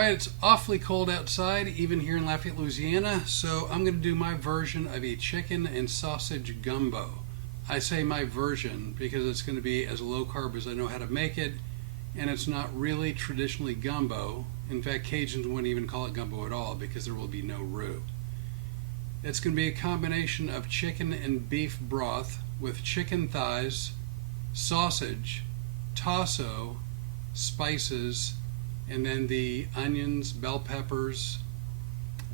Alright, it's awfully cold outside, even here in Lafayette, Louisiana, so I'm going to do my version of a chicken and sausage gumbo. I say my version because it's going to be as low carb as I know how to make it, and it's not really traditionally gumbo. In fact, Cajuns wouldn't even call it gumbo at all because there will be no roux. It's going to be a combination of chicken and beef broth with chicken thighs, sausage, tasso, spices, and then the onions, bell peppers,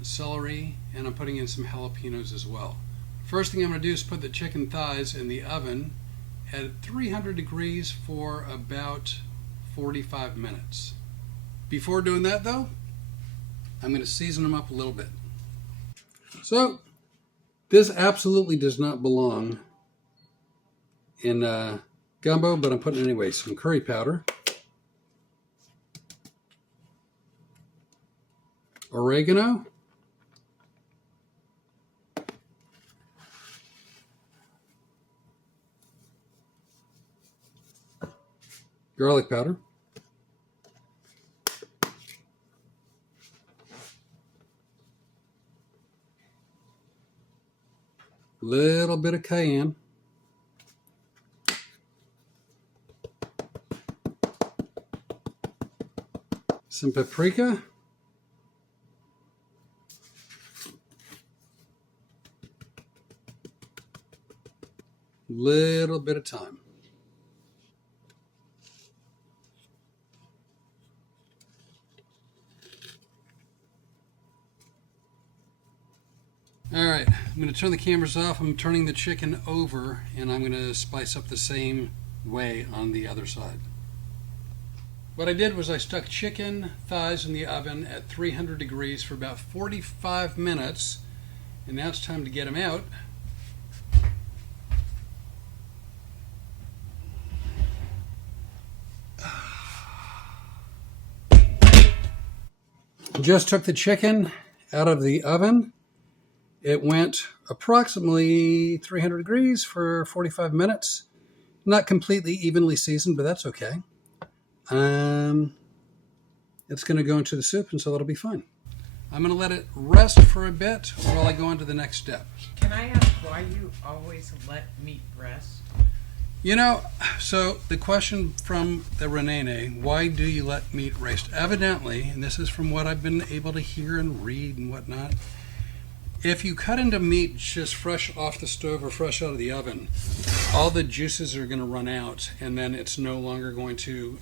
celery, and I'm putting in some jalapenos as well. First thing I'm going to do is put the chicken thighs in the oven at 300 degrees for about 45 minutes. Before doing that though, I'm going to season them up a little bit. So, this absolutely does not belong in gumbo, but I'm putting anyway some curry powder, oregano, garlic powder, little bit of cayenne, some paprika, little bit of thyme. Alright, I'm going to turn the cameras off. I'm turning the chicken over and I'm going to spice up the same way on the other side. What I did was I stuck chicken thighs in the oven at 300 degrees for about 45 minutes, and now it's time to get them out. Just took the chicken out of the oven. It went approximately 300 degrees for 45 minutes. Not completely evenly seasoned, but that's okay. It's going to go into the soup, and so that'll be fine. I'm going to let it rest for a bit while I go on to the next step. Can I ask why you always let meat rest? You know, so the question from the Renee, why do you let meat rest? Evidently, and this is from what I've been able to hear and read and whatnot, if you cut into meat just fresh off the stove or fresh out of the oven, all the juices are going to run out, and then it's no longer going to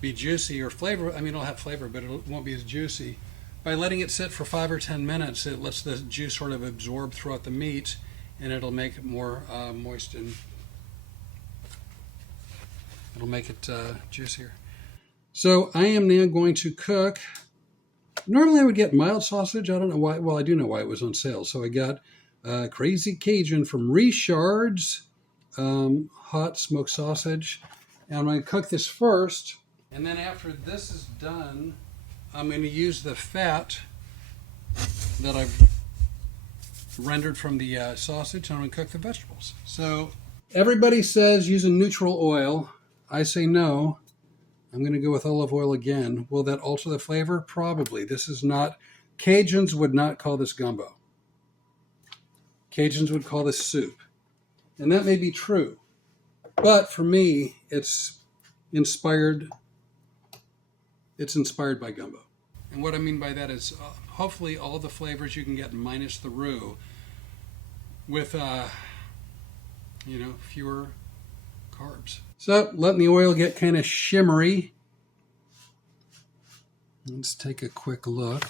be juicy or flavor. I mean, it'll have flavor, but it won't be as juicy. By letting it sit for 5 or 10 minutes, it lets the juice sort of absorb throughout the meat, and it'll make it more moist, and it'll make it juicier. So I am now going to cook. Normally I would get mild sausage. I don't know why. Well, I do know why it was on sale. So I got Crazy Cajun from Richard's hot smoked sausage. And I'm going to cook this first. And then after this is done, I'm going to use the fat that I've rendered from the sausage, and I'm going to cook the vegetables. So everybody says using neutral oil. I say no. I'm going to go with olive oil again. Will that alter the flavor? Probably. This is not, Cajuns would not call this gumbo. Cajuns would call this soup. And that may be true. But for me, it's inspired by gumbo. And what I mean by that is hopefully all the flavors you can get minus the roux with, fewer carbs. So letting the oil get kind of shimmery. Let's take a quick look.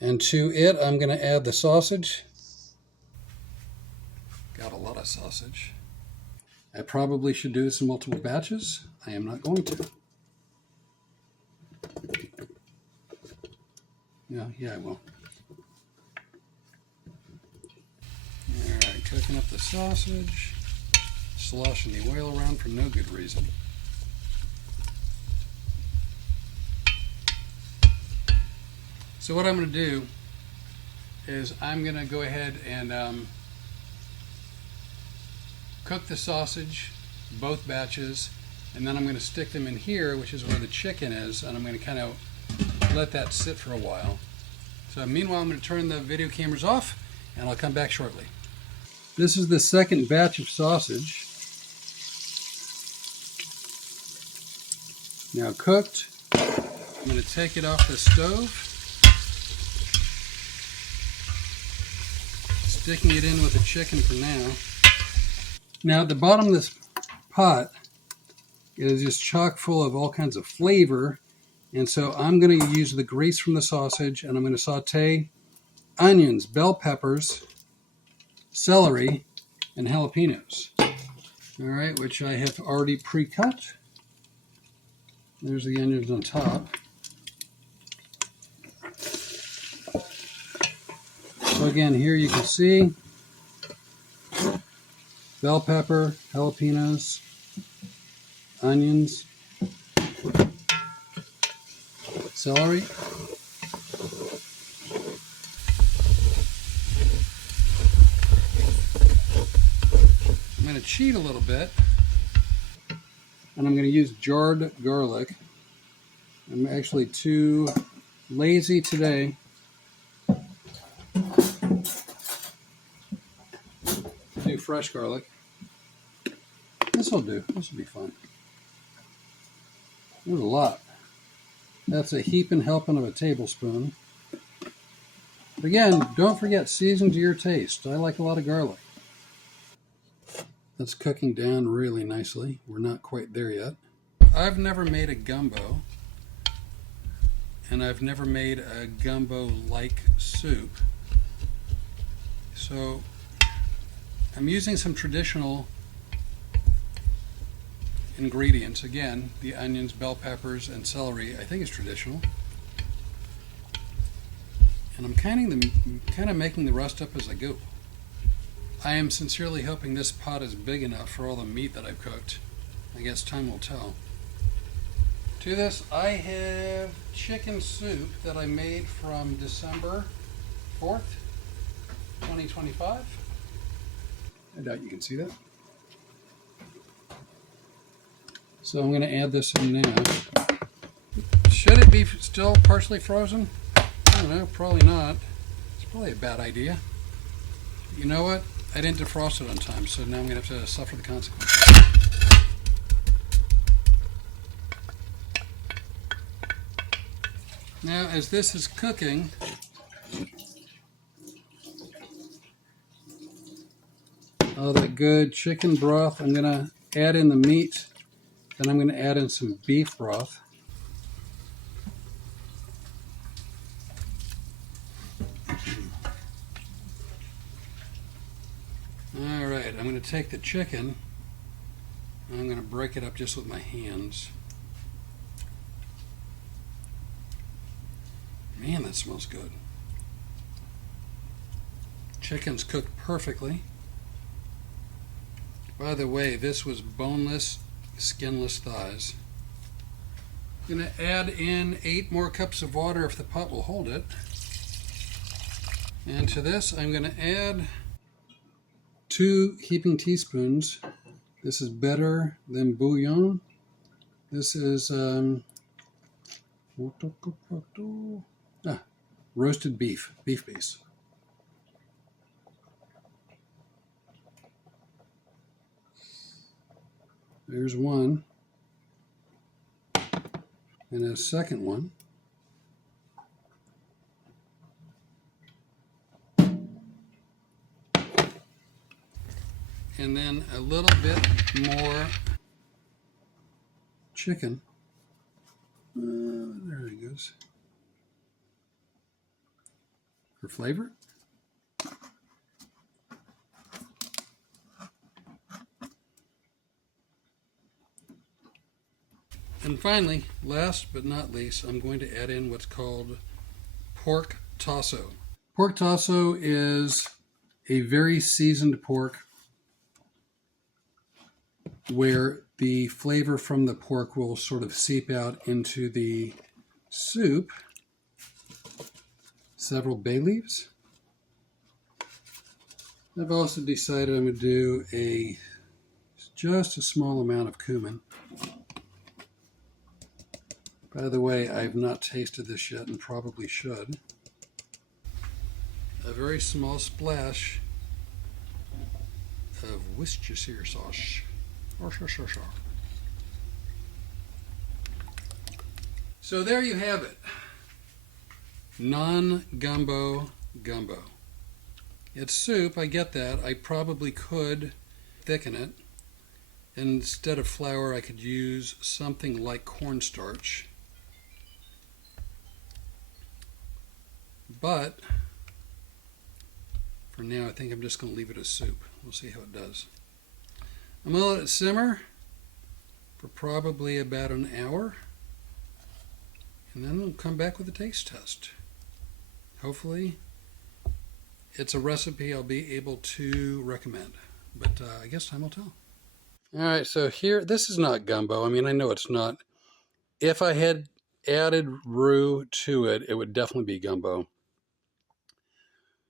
And to it, I'm going to add the sausage. Got a lot of sausage. I probably should do this in multiple batches. I am not going to. Yeah, I will. Alright, cooking up the sausage, sloshing the oil around for no good reason. So what I'm going to do is I'm going to go ahead and cook the sausage both batches, and then I'm going to stick them in here, which is where the chicken is, and I'm going to kind of let that sit for a while. So meanwhile, I'm going to turn the video cameras off, and I'll come back shortly. This is the second batch of sausage. Now cooked. I'm going to take it off the stove, sticking it in with the chicken for now. Now at the bottom of this pot is just chock full of all kinds of flavor, and so I'm going to use the grease from the sausage, and I'm going to saute onions, bell peppers, celery, and jalapenos. All right, which I have already pre-cut. There's the onions on top. So again, here you can see bell pepper, jalapenos, onions, celery. I'm going to cheat a little bit, and I'm going to use jarred garlic. I'm actually too lazy today to do fresh garlic. This will do. This will be fine. There's a lot. That's a heaping helping of a tablespoon. Again, don't forget, season to your taste. I like a lot of garlic. That's cooking down really nicely. We're not quite there yet. I've never made a gumbo, and I've never made a gumbo-like soup. So I'm using some traditional ingredients. Again, the onions, bell peppers, and celery, I think is traditional. And I'm kind of making the rest up as I go. I am sincerely hoping this pot is big enough for all the meat that I've cooked. I guess time will tell. To this, I have chicken soup that I made from December 4th, 2025. I doubt you can see that. So I'm going to add this in now. Should it be still partially frozen? I don't know, probably not. It's probably a bad idea. You know what? I didn't defrost it on time, so now I'm going to have to suffer the consequences. Now, as this is cooking, all that good chicken broth, I'm going to add in the meat. Then I'm going to add in some beef broth. All right, I'm going to take the chicken, and I'm going to break it up just with my hands. Man, that smells good. Chicken's cooked perfectly. By the way, this was boneless, skinless thighs. I'm going to add in 8 more cups of water if the pot will hold it. And to this, I'm going to add 2 heaping teaspoons. This is better than bouillon. This is roasted beef base. There's one. And a second one. And then a little bit more chicken. There it goes. For flavor. And finally, last but not least, I'm going to add in what's called pork tasso. Pork tasso is a very seasoned pork where the flavor from the pork will sort of seep out into the soup. Several bay leaves. I've also decided I'm going to do a just a small amount of cumin. By the way, I've not tasted this yet and probably should. A very small splash of Worcestershire sauce. So there you have it. Non-gumbo gumbo. It's soup, I get that. I probably could thicken it. Instead of flour, I could use something like cornstarch. But for now, I think I'm just going to leave it as soup. We'll see how it does. I'm going to let it simmer for probably about an hour. And then we'll come back with a taste test. Hopefully, it's a recipe I'll be able to recommend. But I guess time will tell. All right, so here, this is not gumbo. I mean, I know it's not. If I had added roux to it, it would definitely be gumbo.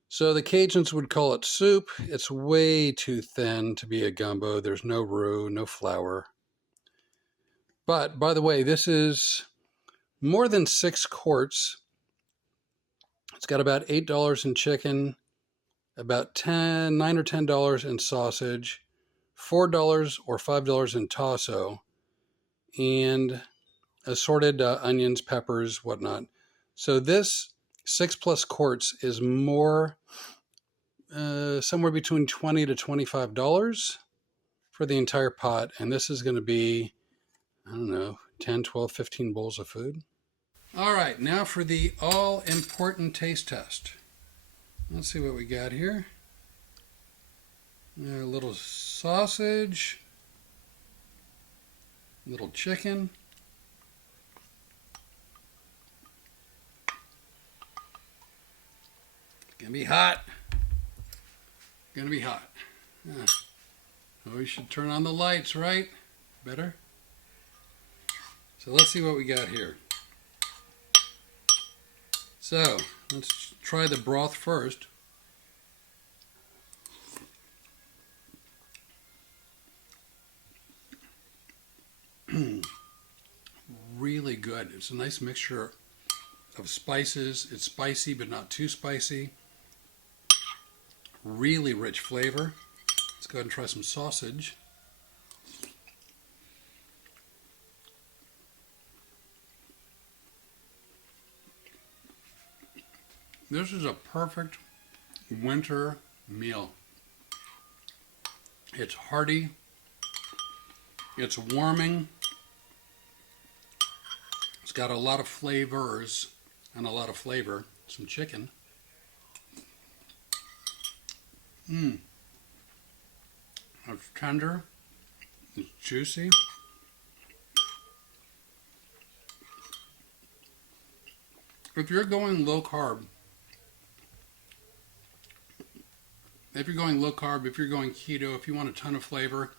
So the Cajuns would call it soup. It's way too thin to be a gumbo. There's no roux, no flour. But, by the way, this is more than 6 quarts. It's got about $8 in chicken, about $9 or $10 in sausage, $4 or $5 in tasso, and assorted onions, peppers, whatnot. So this 6+ quarts is more, somewhere between $20 to $25 for the entire pot. And this is going to be, I don't know, 10, 12, 15 bowls of food. All right, now for the all-important taste test. Let's see what we got here. A little sausage, little chicken. Gonna be hot. Gonna be hot. Oh, we should turn on the lights, right? Better? So let's see what we got here. So, let's try the broth first. Really good. It's a nice mixture of spices. It's spicy, but not too spicy. Really rich flavor. Let's go ahead and try some sausage. This is a perfect winter meal. It's hearty. It's warming. It's got a lot of flavors and a lot of flavor. Some chicken. It's tender. It's juicy. If you're going low carb, if you're going keto, if you want a ton of flavor,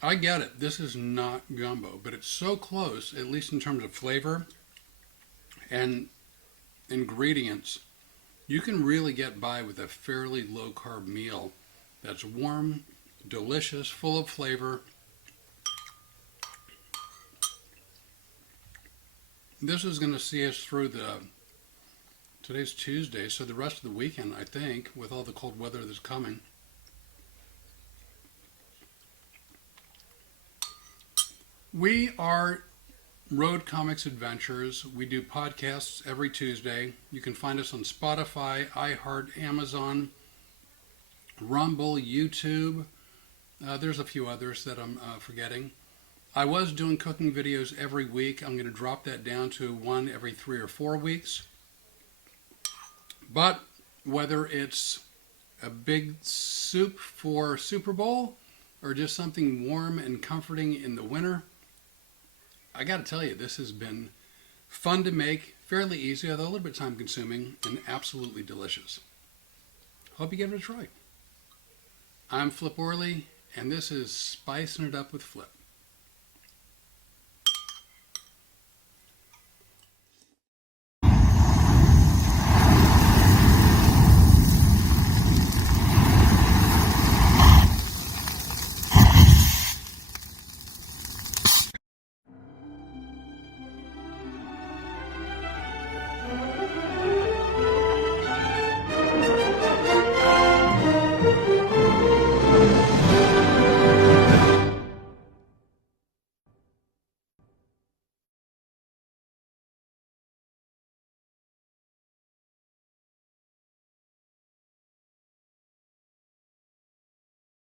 I get it. This is not gumbo, but it's so close, at least in terms of flavor and ingredients. You can really get by with a fairly low carb meal that's warm, delicious, full of flavor. This is going to see us through today's Tuesday, so the rest of the weekend, I think, with all the cold weather that's coming. We are Road Comics Adventures. We do podcasts every Tuesday. You can find us on Spotify, iHeart, Amazon, Rumble, YouTube. There's a few others that I'm forgetting. I was doing cooking videos every week. I'm going to drop that down to one every 3 or 4 weeks. But whether it's a big soup for Super Bowl or just something warm and comforting in the winter, I got to tell you, this has been fun to make, fairly easy, although a little bit time consuming, and absolutely delicious. Hope you give it a try. I'm Flip Orley, and this is Spicing It Up with Flip.